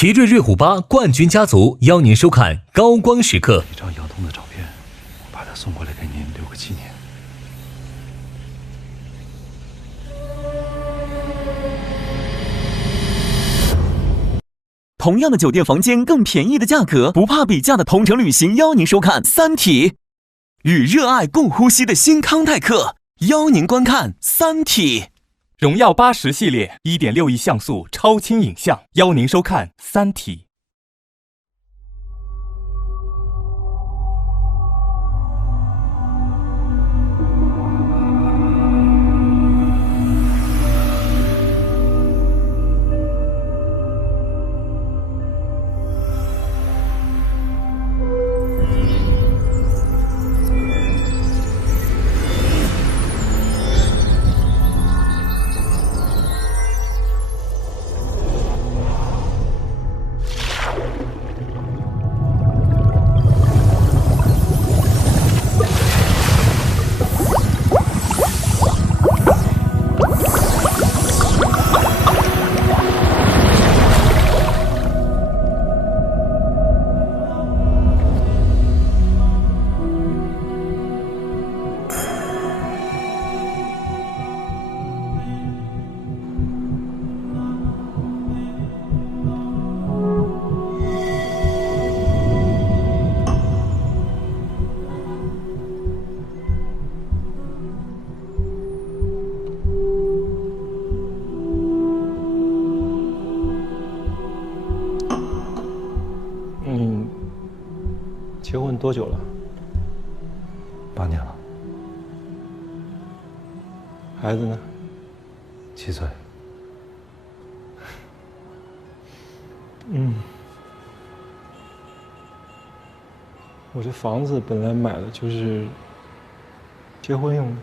奇瑞瑞虎8冠军家族邀您收看高光时刻。一张杨东的照片，我把它送过来给您留个纪念。同样的酒店房间，更便宜的价格，不怕比价的同程旅行邀您收看《三体》，与热爱共呼吸的新康泰克邀您观看《三体》。荣耀80系列 1.6亿像素超清影像，邀您收看《三体》。结婚多久了8年了。孩子呢7岁。我这房子本来买的就是结婚用的，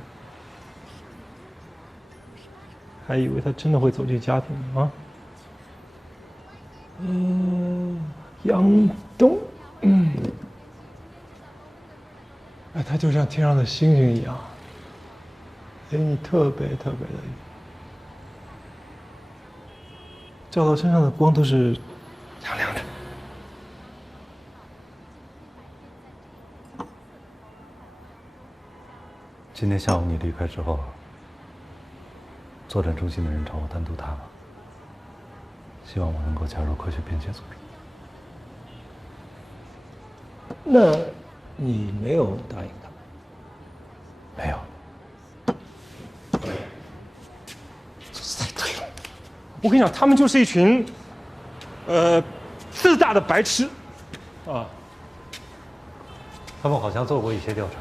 还以为他真的会走进家庭呢啊。杨东，哎，他就像天上的星星一样，给你特别特别的雨，照到身上的光都是亮亮的。今天下午你离开之后，作战中心的人找我单独谈了，希望我能够加入科学边界组织。那你没有答应他？没有。太对了，我跟你讲，他们就是一群，自大的白痴，啊。他们好像做过一些调查。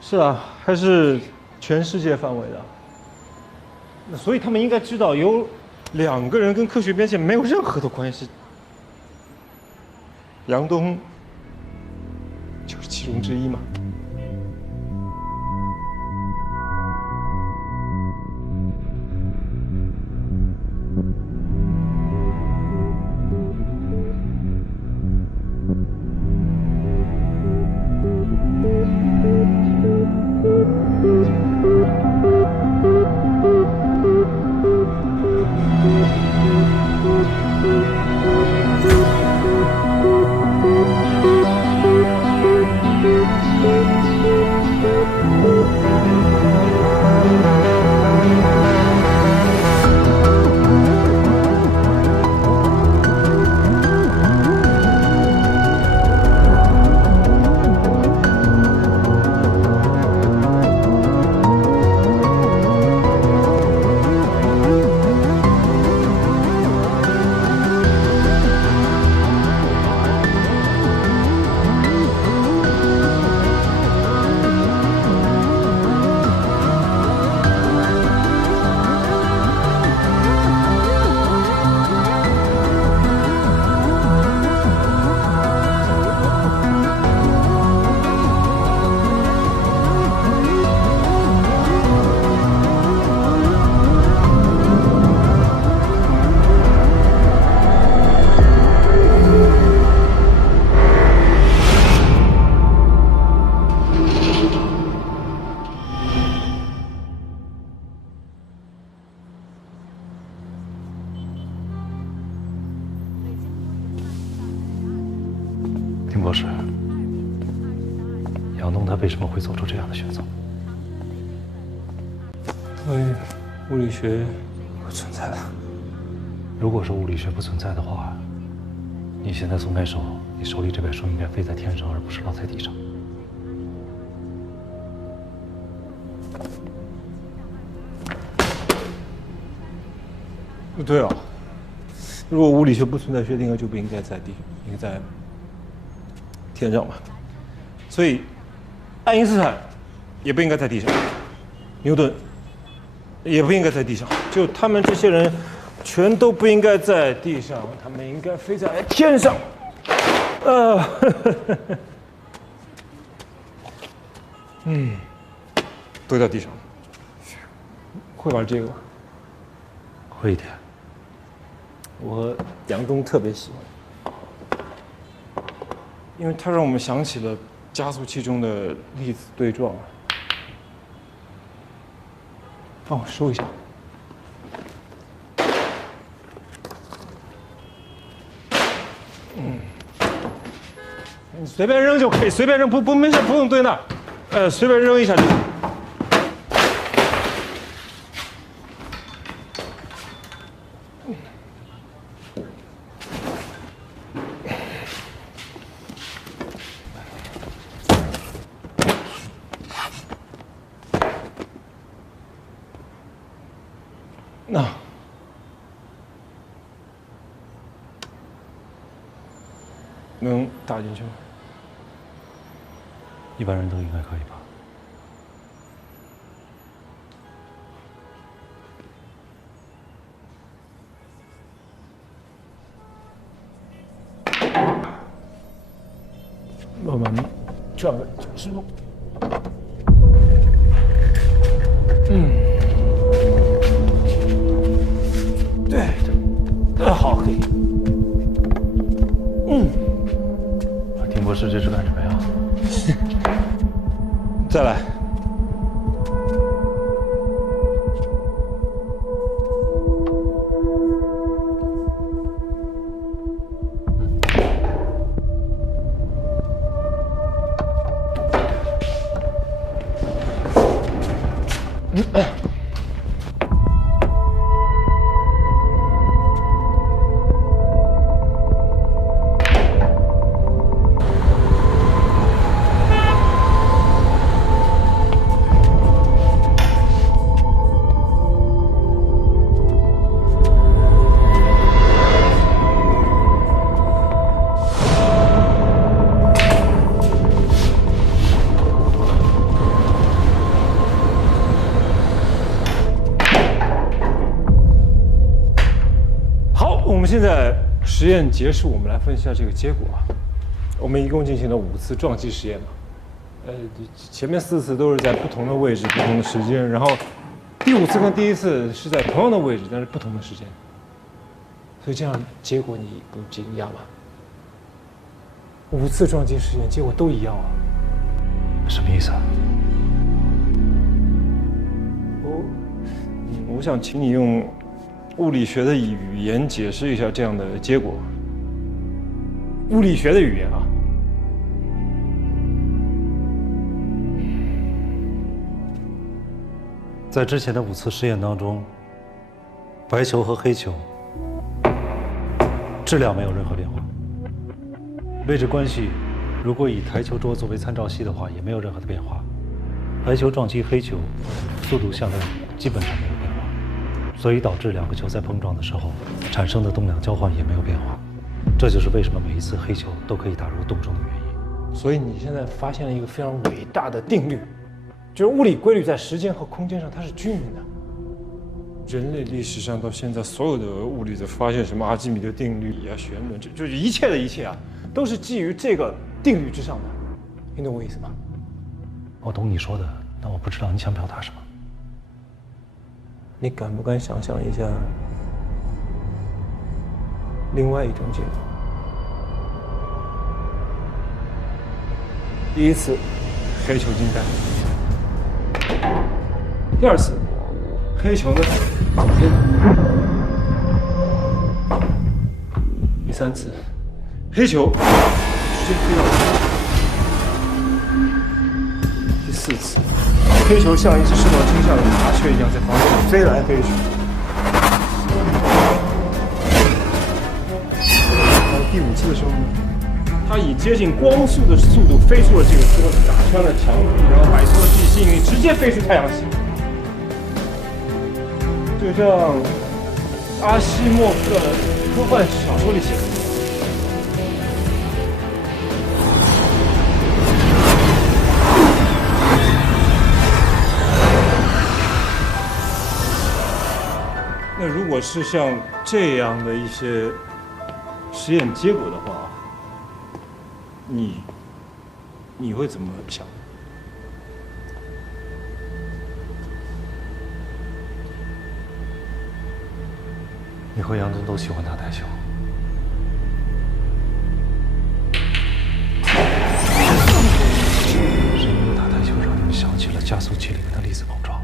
是啊，还是全世界范围的。那所以他们应该知道，有2个人跟科学边界没有任何的关系。杨东就是其中之一嘛。丁博士，杨东他为什么会做出这样的选择？因为物理学不存在了。如果说物理学不存在的话，你现在松开手，你手里这本书应该飞在天上，而不是落在地上。对啊，如果物理学不存在，薛定谔就不应该在地，应该在天上嘛。所以，爱因斯坦也不应该在地上，牛顿也不应该在地上，就他们这些人全都不应该在地上，他们应该飞在天上。都在地上。会玩这个吗？会一点。我杨东特别喜欢，因为它让我们想起了加速器中的粒子对撞。帮我收一下。你随便扔就可以，随便扔，不没事，不用对那，随便扔一下就行。那能打进去吗？一般人都应该可以吧。慢慢转个90度。对，好，可以。丁博士，这是干什么呀？再来。我们现在实验结束，我们来分析一下这个结果。我们一共进行了5次撞击实验嘛，前面4次都是在不同的位置、不同的时间，然后第5次跟第1次是在同样的位置，但是不同的时间。所以这样结果你不惊讶吗？5次撞击实验结果都一样啊。什么意思啊？我想请你用物理学的语言解释一下这样的结果。物理学的语言啊。在之前的5次实验当中，白球和黑球质量没有任何变化，位置关系如果以台球桌作为参照系的话，也没有任何的变化。白球撞击黑球，速度相当基本上没有变化。所以导致2个球在碰撞的时候产生的动量交换也没有变化，这就是为什么每一次黑球都可以打入洞中的原因。所以你现在发现了一个非常伟大的定律，就是物理规律在时间和空间上它是均匀的。人类历史上到现在所有的物理的发现，什么阿基米德定律啊、弦论，就是一切的一切啊，都是基于这个定律之上的。你懂我意思吗？我懂你说的，但我不知道你想表达什么。你敢不敢想象一下另外一种结果？第1次，黑球进袋；第2次，黑球呢走偏；第3次，黑球接飞到第4次，黑球像一只受到惊吓的麻雀一样在房间里飞来飞去。到第5次的时候呢，它以接近光速的速度飞出了这个桌子，打穿了墙壁，然后摆脱了地心引力，直接飞出太阳系。就像阿西莫夫的科幻小说里写的。那如果是像这样的一些实验结果的话，你会怎么想？你和杨真都喜欢打台球，是因为打台球让你们想起了加速器里面的粒子碰撞，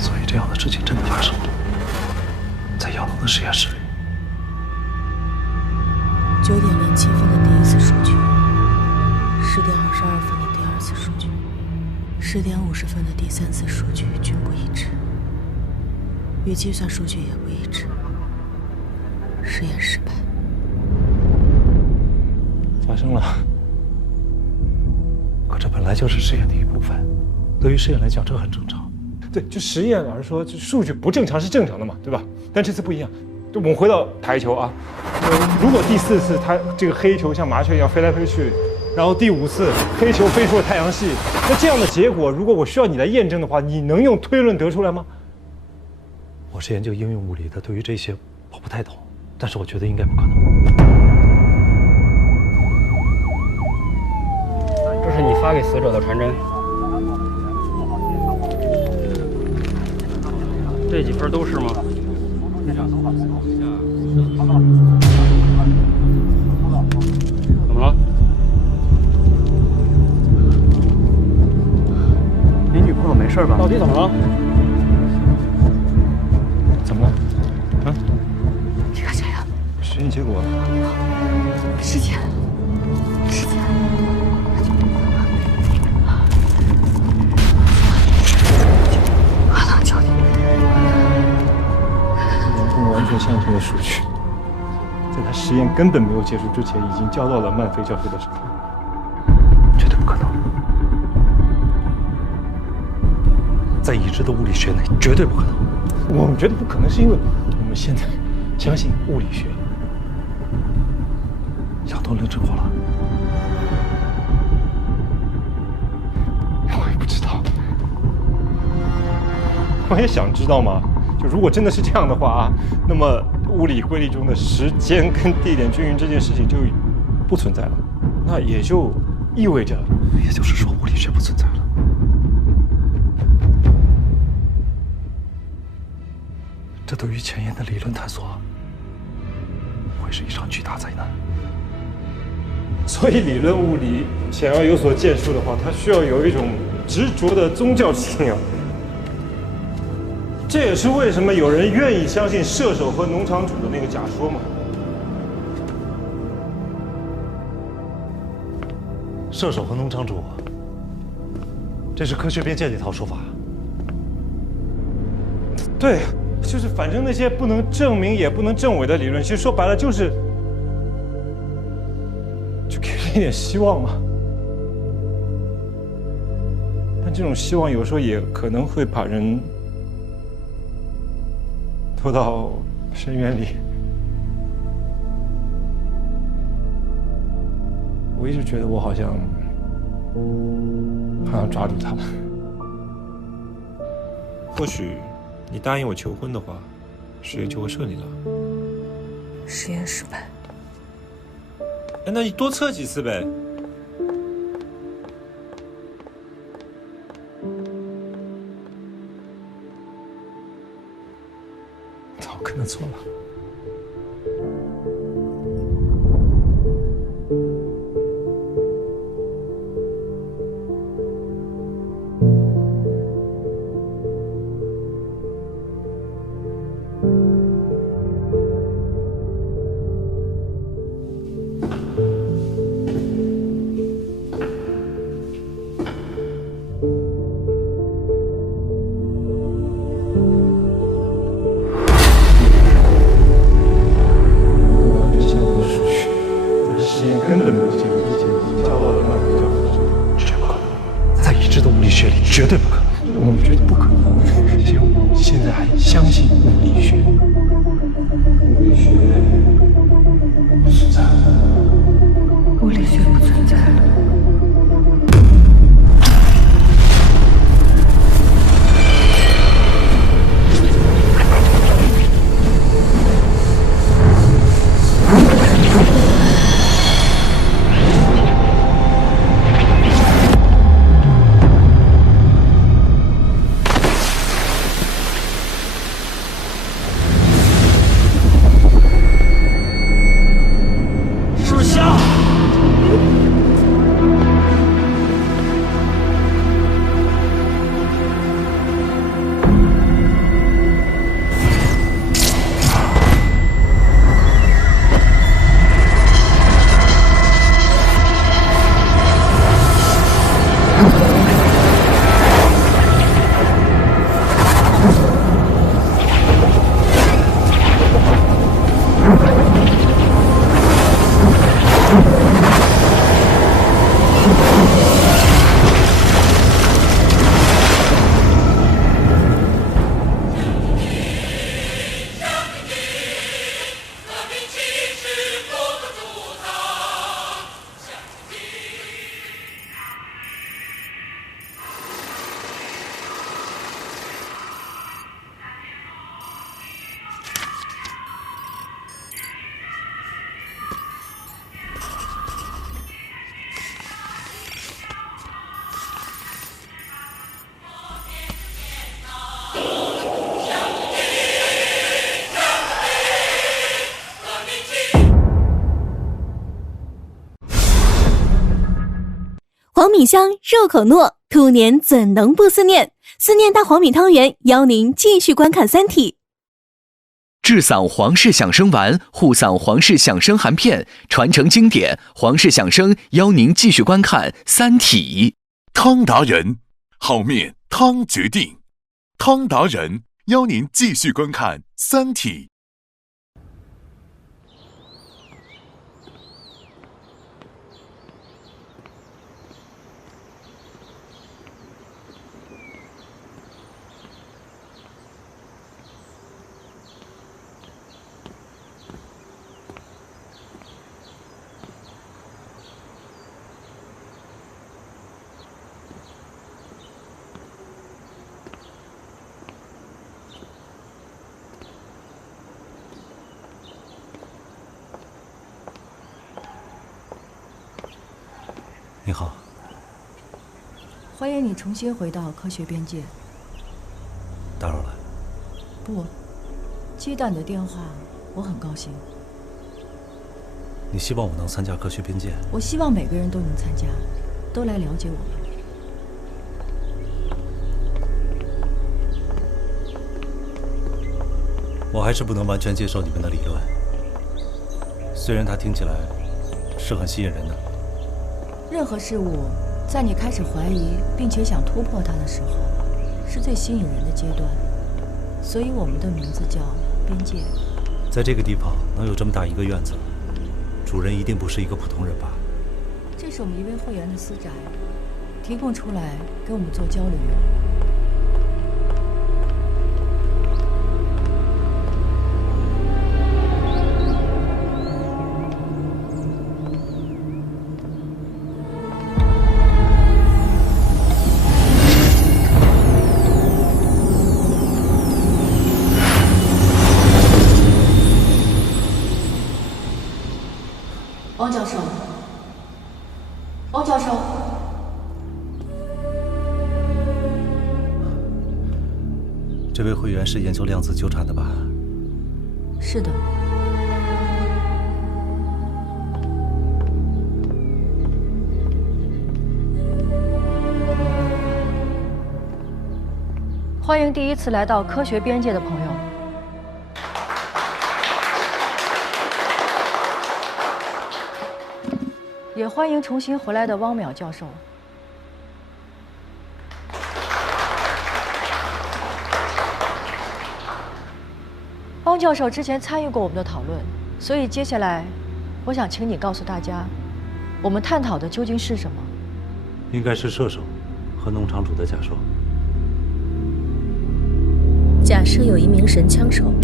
所以这样的事情真的发生了，在亚龙的实验室里。 9点07分的第1次数据，10点22分的第2次数据，10点50分的第3次数据均不一致，与计算数据也不一致，实验失败。发生了，可这本来就是实验的一部分，对于实验来讲，这很正常。对，就实验老师说，就数据不正常是正常的嘛，对吧？但这次不一样。 就我们回到台球啊，如果第4次它这个黑球像麻雀一样飞来飞去，然后第5次黑球飞出了太阳系，那这样的结果，如果我需要你来验证的话，你能用推论得出来吗？我是研究应用物理的，对于这些我不太懂，但是我觉得应该不可能。这是你发给死者的传真，这几份都是吗？ 怎么了？你女朋友没事吧？到底怎么了？怎么了？啊？你看谁呀？实验结果。师姐，师姐。我能救你。严重完全相同的数据。 在他实验根本没有结束之前，已经交到了曼菲教授的手上，绝对不可能。在已知的物理学内，绝对不可能。我们觉得不可能，是因为我们现在相信物理学。杨东凌真活了，我也不知道，我也想知道嘛。就如果真的是这样的话啊，那么。 物理规律中的时间跟地点均匀这件事情就不存在了，那也就意味着，也就是说物理学不存在了。这对于前沿的理论探索会是一场巨大灾难。所以理论物理想要有所建树的话，它需要有一种执着的宗教信仰。 这也是为什么有人愿意相信射手和农场主的那个假说嘛。射手和农场主，这是科学边界的一套说法。对，就是反正那些不能证明也不能证伪的理论，其实说白了就是，就给人一点希望嘛。但这种希望有时候也可能会把人。 拖到深渊里，我一直觉得我好像抓住他了。或许你答应我求婚的话，实验就会顺利了。实验失败。哎，那你多测几次呗。我可能错了。绝对不可能。我们觉得不可能，行，现在还相信物理学。物理学不存在了。物理学不存在了。黄米香，入口糯，兔年怎能不思念？思念大黄米汤圆，邀您继续观看《三体》。治嗓皇氏响声丸，护嗓皇氏响声含片，传承经典，皇氏响声邀您继续观看《三体》。汤达人，好面汤决定。汤达人邀您继续观看《三体》。你好，欢迎你重新回到科学边界。打扰了。不，接到你的电话，我很高兴。你希望我能参加科学边界？我希望每个人都能参加，都来了解我们。我还是不能完全接受你们的理论，虽然它听起来是很吸引人的。任何事物，在你开始怀疑并且想突破它的时候，是最吸引人的阶段。所以我们的名字叫边界。在这个地方能有这么大一个院子，主人一定不是一个普通人吧？这是我们一位会员的私宅，提供出来给我们做交流用。汪教授，汪教授，这位会员是研究量子纠缠的吧？是的。欢迎第一次来到科学边界的朋友。也欢迎重新回来的汪淼教授。汪教授之前参与过我们的讨论，所以接下来，我想请你告诉大家，我们探讨的究竟是什么？应该是射手和和农场主的假说。假设有一名神枪手，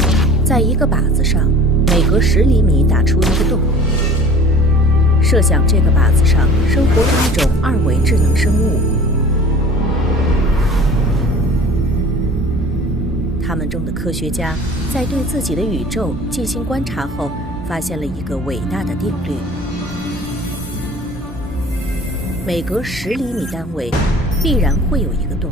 在一个靶子上每隔10厘米打出一个洞。设想这个靶子上生活着一种2维智能生物，他们中的科学家在对自己的宇宙进行观察后，发现了一个伟大的定律：每隔10厘米单位必然会有一个洞。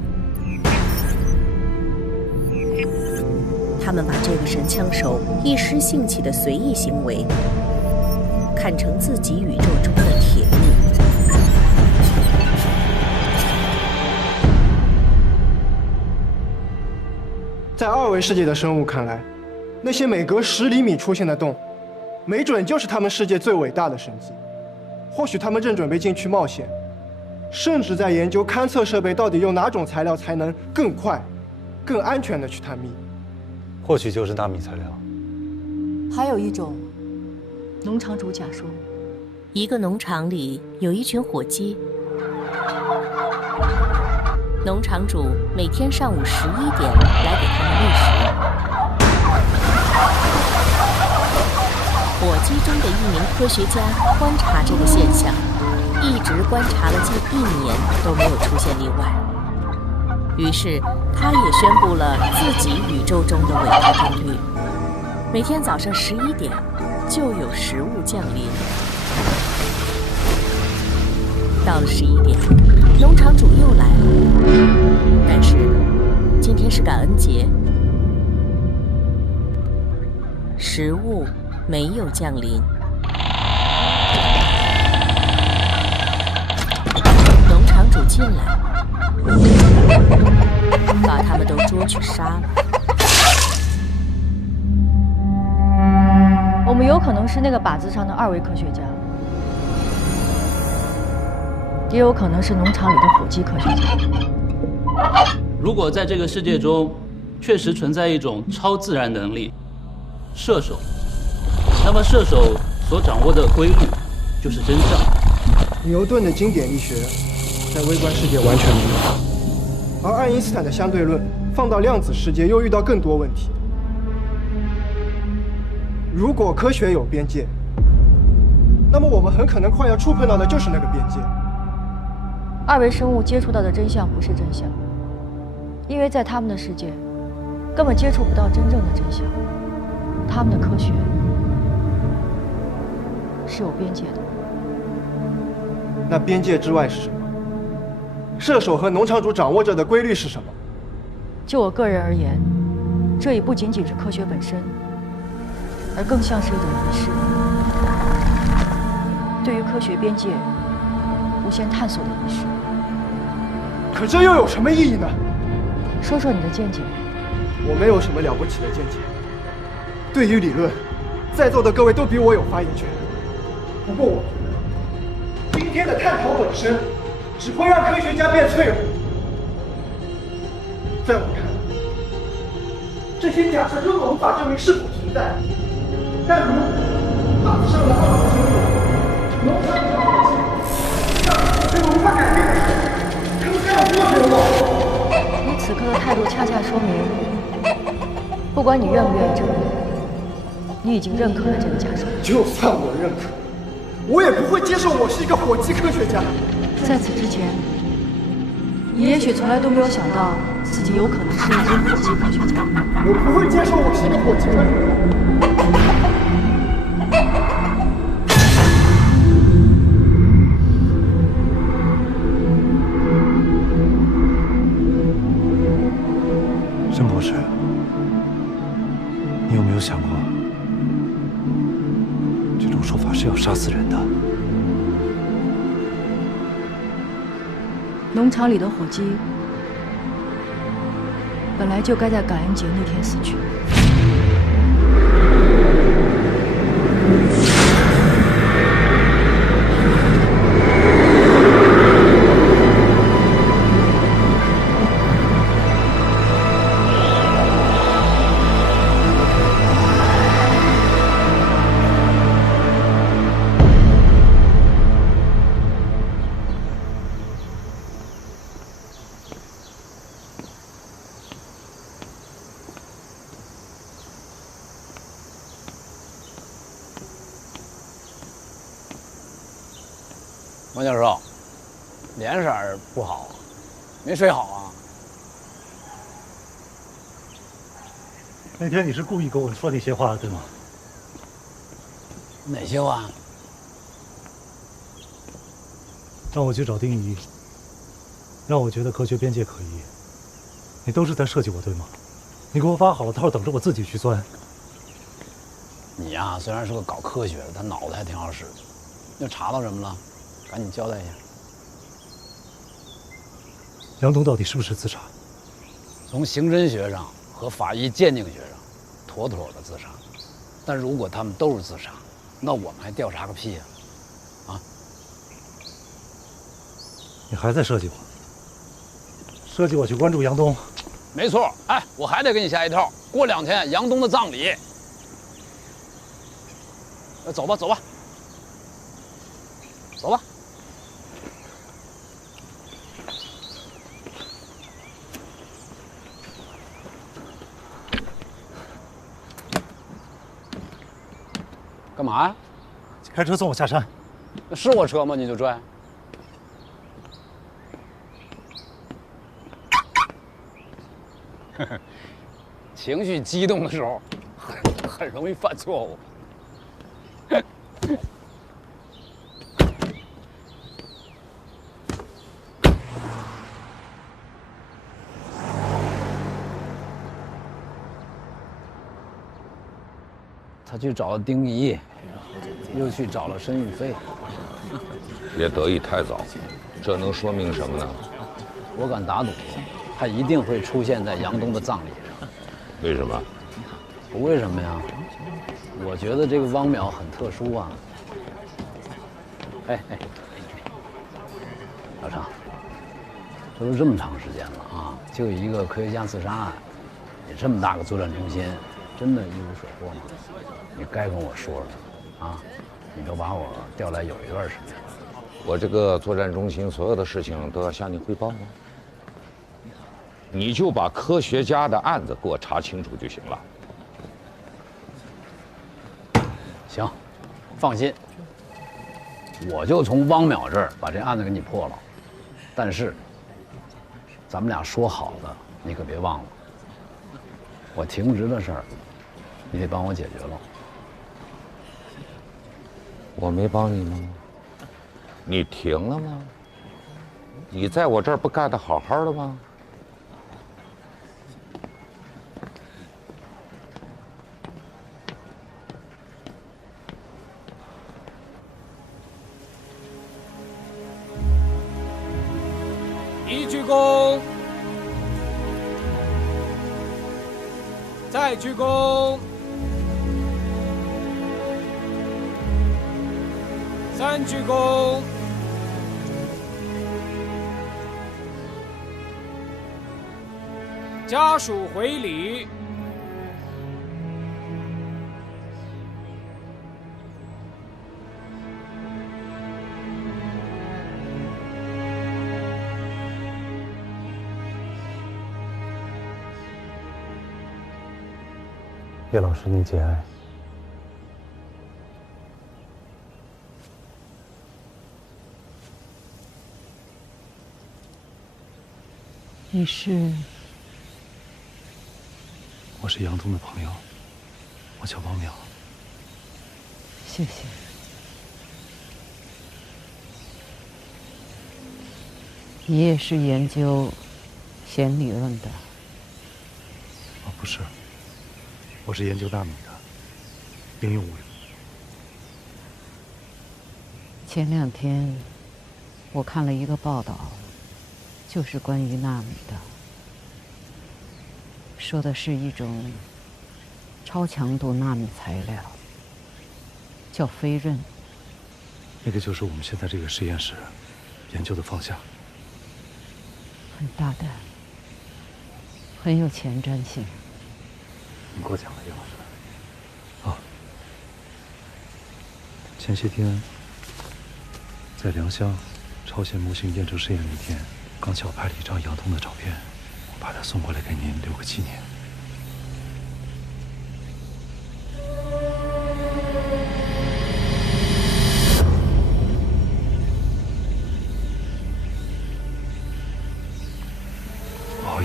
他们把这个神枪手一时兴起的随意行为看成自己宇宙中的铁律。在2维世界的生物看来，那些每隔10厘米出现的洞，没准就是他们世界最伟大的神迹。或许他们正准备进去冒险，甚至在研究勘测设备到底用哪种材料才能更快、更安全地去探秘。或许就是纳米材料。还有一种，农场主假说，一个农场里有一群火鸡，农场主每天上午11点来给他们喂食。火鸡中的一名科学家观察这个现象，一直观察了近1年都没有出现例外。于是，他也宣布了自己宇宙中的伟大定律：每天早上11点就有食物降临。到了11点，农场主又来了，但是今天是感恩节，食物没有降临。农场主进来，把他们都捉去杀了。我们有可能是那个靶子上的2维科学家，也有可能是农场里的火鸡科学家。如果在这个世界中确实存在一种超自然能力——射手，那么射手所掌握的规律就是真相。牛顿的经典力学在微观世界完全没有，而爱因斯坦的相对论放到量子世界又遇到更多问题。如果科学有边界，那么我们很可能快要触碰到的就是那个边界。2维生物接触到的真相不是真相，因为在他们的世界，根本接触不到真正的真相。他们的科学是有边界的。那边界之外是什么？射手和农场主掌握着的规律是什么？就我个人而言，这已不仅仅是科学本身，而更像是一种仪式，对于科学边界无限探索的仪式。可这又有什么意义呢？说说你的见解。我没有什么了不起的见解。对于理论，在座的各位都比我有发言权。不过我觉得，今天的探讨本身只会让科学家变脆弱。在我看来，这些假设根本无法证明是否存在。但如果大致上的2维生物，农场主的火鸡，让这个无法改变的事，可能还有多绝望？你此刻的态度恰恰说明，不管你愿不愿意承认，你已经认可了这个假说。就算我认可，我也不会接受我是一个火鸡科学家。在此之前，你也许从来都没有想到自己有可能是一只火鸡科学家。我不会接受我是一个火鸡科学家。申博士，你有没有想过，这种说法是要杀死人的？农场里的火鸡本来就该在感恩节那天死去。王教授，脸色不好，没睡好啊？那天你是故意跟我说那些话，对吗？哪些话？让我去找丁仪，让我觉得科学边界可疑。你都是在设计我，对吗？你给我挖好了套，等着我自己去钻。你呀，虽然是个搞科学的，但脑子还挺好使的。又查到什么了？赶紧交代一下。杨东到底是不是自杀？从刑侦学上和法医鉴定学上，妥妥的自杀。但如果他们都是自杀，那我们还调查个屁呀！啊！你还在设计我？设计我去关注杨东？没错。哎，我还得给你下一套。过2天杨东的葬礼。走吧，走吧，走吧。干嘛呀？开车送我下山。那是我车吗？你就拽？情绪激动的时候，很容易犯错误。他去找了丁仪，又去找了申玉飞。别得意太早，这能说明什么呢？我敢打赌，他一定会出现在杨东的葬礼上。为什么？不为什么呀？我觉得这个汪淼很特殊啊。哎，老常，这都这么长时间了啊，就一个科学家自杀案，你这么大个作战中心，真的一无所获吗？你该跟我说说啊！你都把我调来有一段时间了。我这个作战中心所有的事情都要向你汇报吗？你就把科学家的案子给我查清楚就行了。行，放心，我就从汪淼这儿把这案子给你破了。但是，咱们俩说好的，你可别忘了。我停职的事儿，你得帮我解决了。我没帮你吗？你停了吗？你在我这儿不干得好好的吗？一鞠躬，再鞠躬，3鞠躬，家属回礼。叶老师，您节哀。你是？我是杨东的朋友，我叫汪淼。谢谢。你也是研究弦理论的？不是，我是研究纳米的，应用物理。前2天我看了一个报道，就是关于纳米的，说的是一种超强度纳米材料，叫飞刃。那个就是我们现在这个实验室研究的方向。很大胆，很有前瞻性。你过奖了，叶老师。啊，前些天在良乡超弦模型验证试验那天，刚巧拍了一张杨东的照片，我把它送过来给您留个纪念。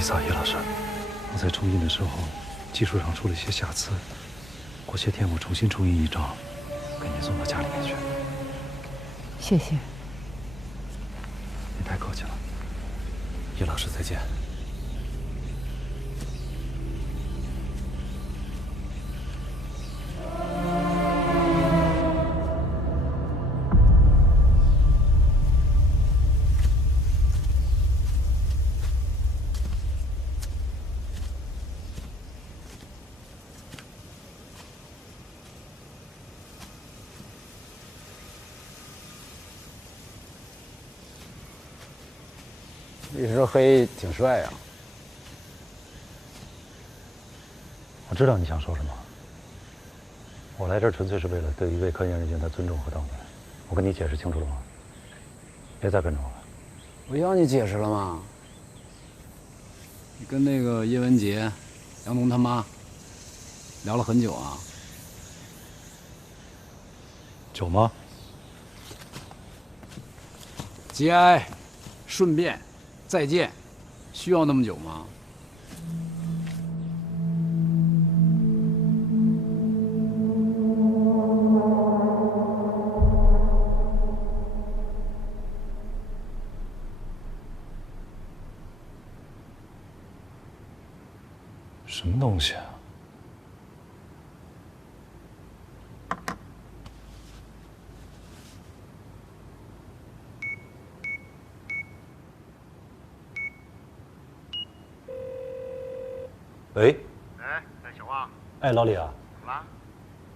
思啊，叶老师，我在重印的时候技术上出了一些瑕疵，过些天我重新重印一张，给您送到家里面去。谢谢。您太客气了，叶老师再见。一身黑挺帅呀。我知道你想说什么。我来这儿纯粹是为了对一位科研人员的尊重和悼念。我跟你解释清楚了吗？别再跟着我了。我要你解释了吗？你跟那个叶文洁、杨东他妈聊了很久啊？久吗？节哀，顺便。再见，需要那么久吗？什么东西啊？喂，哎，小王，哎，老李啊，怎么了？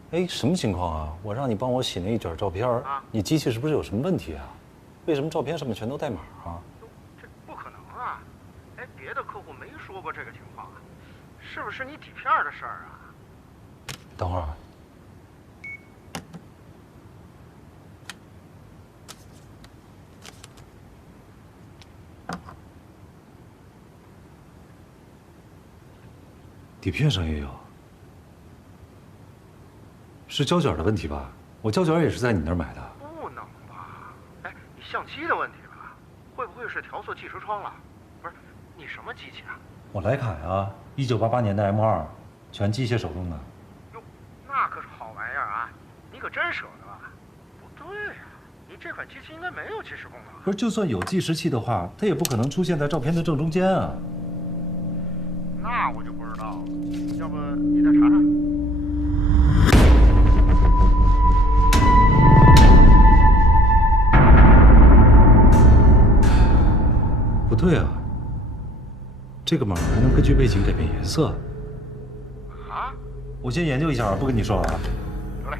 哎，什么情况啊？我让你帮我洗那一卷照片你机器是不是有什么问题啊？为什么照片上面全都带码啊？这不可能啊！哎，别的客户没说过这个情况啊，是不是你底片的事儿啊？等会儿。底片上也有，是胶卷的问题吧？我胶卷也是在你那儿买的。不能吧？哎，你相机的问题吧？会不会是调色计时窗了？不是，你什么机器啊？我徕卡呀，1988年的 M2，全机械手动的。哟，那可是好玩意儿啊！你可真舍得啊？不对呀，你这款机器应该没有计时功能。不是，就算有计时器的话，它也不可能出现在照片的正中间啊。那我就不知道了，要不你再查查。不对啊，这个码还能根据背景改变颜色。啊？我先研究一下，不跟你说了啊。得嘞。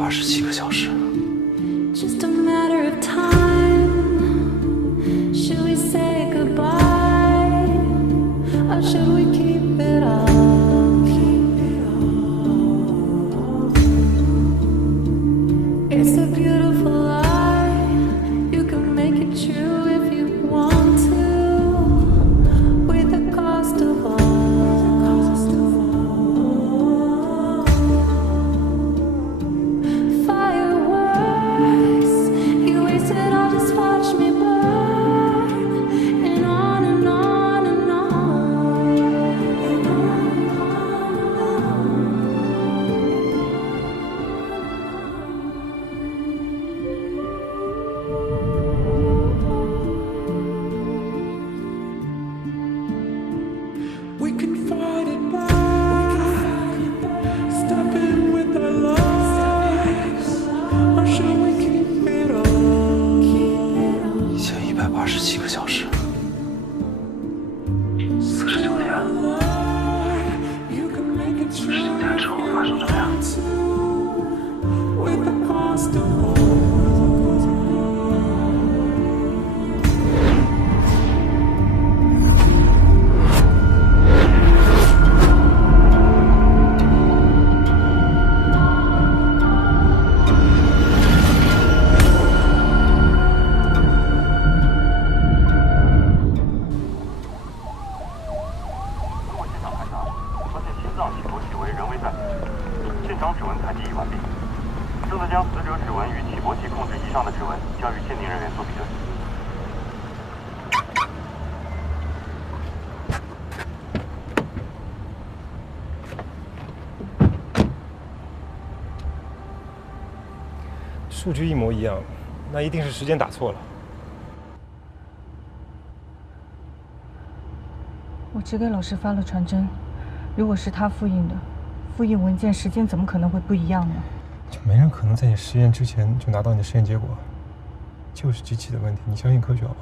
187个小时。Just a matter of time. Should we say goodbye, or should we keep it all? It's a beautiful lie. You can make it true if you want to, with the cost of all. Fireworks, you wasted all, just watch me burn, and on and on and on, and on and on and on. We can fight it back, step in with our lives, or shall we keep it all? 1187个小时，49天，49天之后发生什么呀？With the cost of all.数据一模一样，那一定是时间打错了。我只给老师发了传真，如果是他复印的，复印文件时间怎么可能会不一样呢？就没人可能在你实验之前就拿到你的实验结果，就是机器的问题，你相信科学好吗？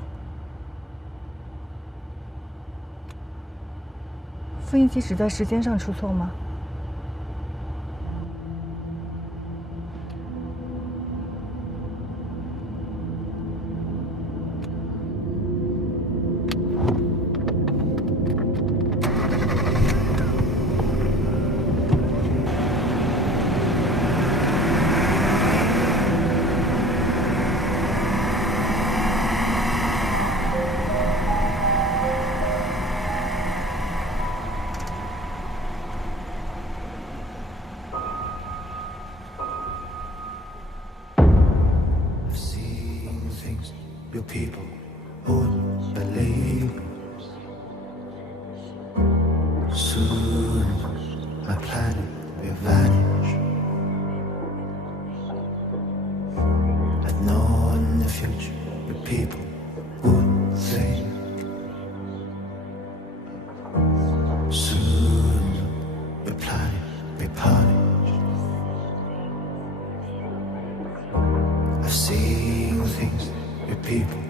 复印机只在时间上出错吗？Your people wouldn't believe. Soon my planet will vanish. I know in the future your people wouldn't think. Soon your planet will be punished. I've seen things your people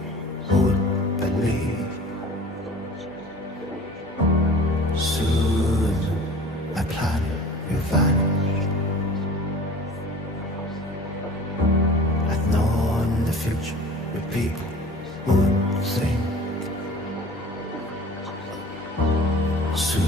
wouldn't believe. Soon my planet will vanish. I know in the future your people wouldn't think. Soon